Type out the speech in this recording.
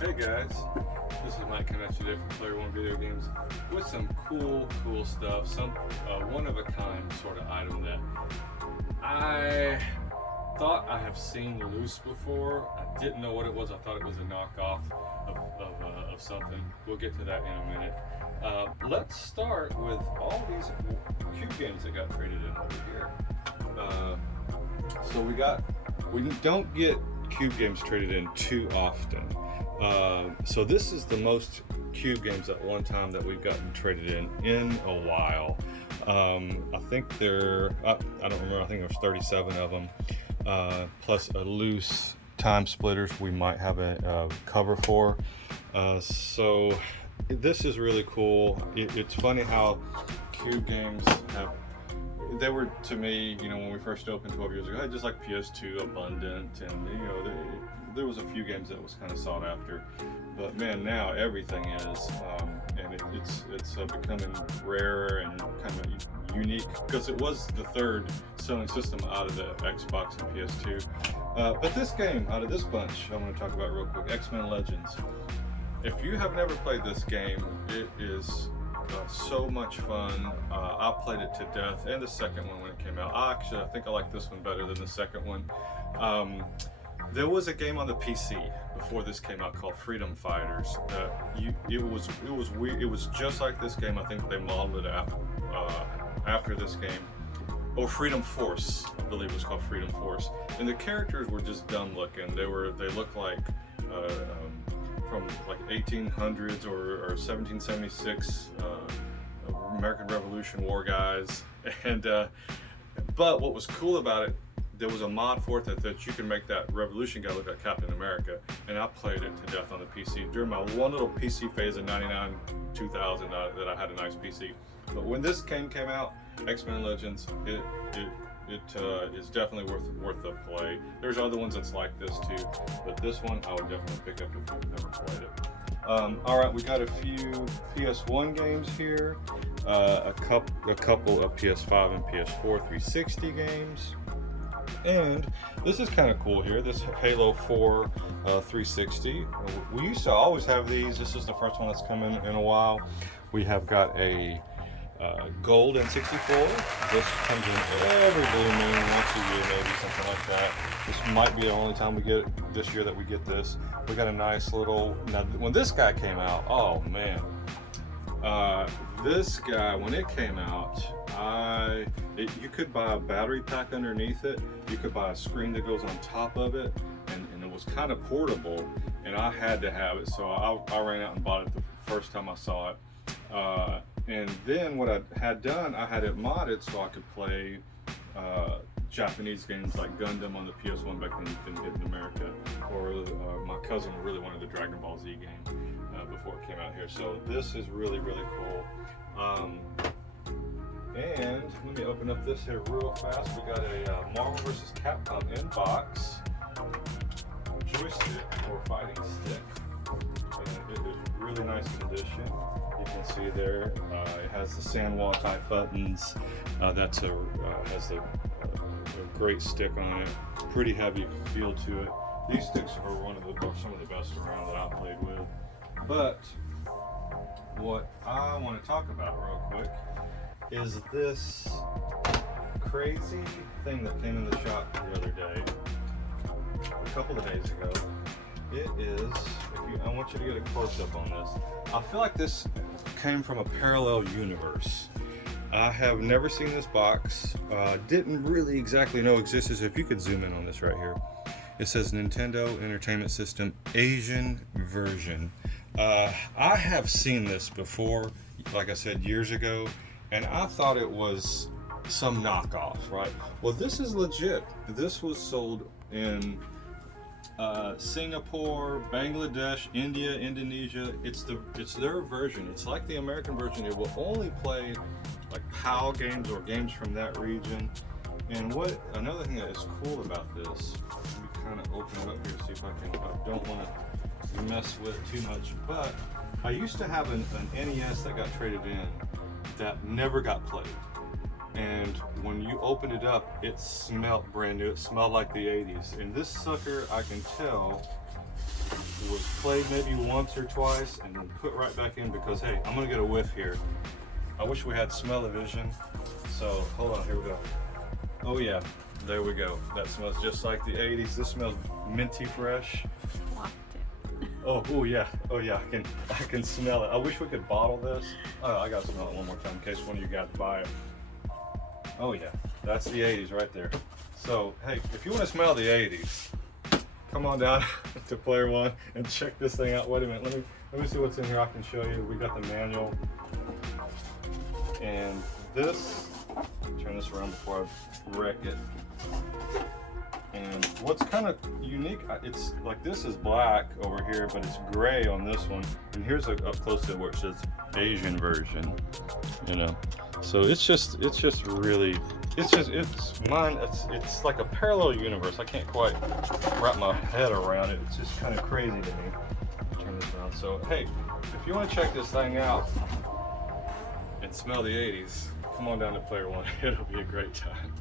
Hey guys, this is Mike coming at you today from Player One Video Games with some cool stuff, some one-of-a-kind sort of item that I thought I have seen loose before. I didn't know what it was. I thought it was a knockoff of something. We'll get to that in a minute. Let's start with all these cube games that got traded in over here. So we don't get cube games traded in too often. So this is the most cube games at one time that we've gotten traded in a while. I think I don't remember, I think there's 37 of them, plus a loose time splitters we might have a cover for. So this is really cool. It's funny how cube games they were, to me, when we first opened 12 years ago, just like PS2, abundant, and there was a few games that was kind of sought after, but man, now everything is, and it's becoming rarer and kind of unique because it was the third selling system out of the Xbox and PS2. But this game, out of this bunch, I want to talk about real quick, X-Men Legends. If you have never played this game, it is so much fun. I played it to death, and the second one when it came out. I think I like this one better than the second one. There was a game on the PC before this came out called Freedom Fighters. It was just like this game. I think they modeled it after this game. Oh, Freedom Force, I believe it was called Freedom Force. And the characters were just dumb looking. They looked like from like 1800s or 1776 American Revolution War guys. And but what was cool about it, there was a mod for it that you can make that Revolution guy look like Captain America, and I played it to death on the PC during my one little PC phase in 99, 2000 that I had a nice PC. But when this game came out, X-Men Legends, it is definitely worth the play. There's other ones that's like this too, but this one I would definitely pick up if you've never played it. All right, we got a few PS1 games here, a couple of PS5 and PS4 360 games. And this is kind of cool here, this Halo 4 360. We used to always have these. This is the first one that's come in a while. We have got a gold N64. This comes in every blue moon, once a year maybe, something like that. This might be the only time we get it this year that we get this. We got a nice little, now when this guy came out, oh man. This guy, when it came out, you could buy a battery pack underneath it. You could buy a screen that goes on top of it, and it was kind of portable, and I had to have it, so I ran out and bought it the first time I saw it. And then what I had done, I had it modded so I could play Japanese games like Gundam on the PS1 back then you couldn't get in America, or my cousin really wanted the Dragon Ball Z game before it came out here. So this is really cool. And let me open up this here real fast. We got a Marvel vs. Capcom inbox joystick or fighting stick, and it is really nice condition. You can see there, it has the sandwall type buttons. Has a great stick on it. Pretty heavy feel to it. These sticks are some of the best around that I played with. But what I want to talk about real quick is this crazy thing that came in the shop the other day, a couple of days ago. It is, I want you to get a close-up on this. I feel like this came from a parallel universe. I have never seen this box, didn't really exactly know existed. If you could zoom in on this right here. It says Nintendo Entertainment System Asian version. I have seen this before, like I said, years ago, and I thought it was some knockoff, right? Well, this is legit. This was sold in Singapore, Bangladesh, India, Indonesia. It's their version. It's like the American version. It will only play like PAL games or games from that region. And another thing that is cool about this, let me kind of open it up here, see if I don't want to mess with it too much, but I used to have an NES that got traded in that never got played. And when you opened it up, it smelled brand new. It smelled like the 80s. And this sucker, I can tell, It was played maybe once or twice and then put right back in because, hey, I'm gonna get a whiff here. I wish we had smell-o-vision. So hold on, here we go. Oh yeah, there we go. That smells just like the 80s. This smells minty fresh. Oh yeah, I can smell it. I wish we could bottle this. Oh, I gotta smell it one more time in case one of you guys buy it. Oh yeah, that's the 80s right there. So hey, if you want to smell the 80s, come on down to Player One and check this thing out. Wait a minute, let me see what's in here. I can show you. We got the manual, and this. Turn this around before I wreck it. And what's kind of unique, it's like this is black over here, but it's gray on this one. And here's up close to where it says Asian version, you know. So it's just really, it's like a parallel universe. I can't quite wrap my head around it. It's just kind of crazy to me. Turn this around. So hey, if you want to check this thing out and smell the 80s, come on down to Player One. It'll be a great time.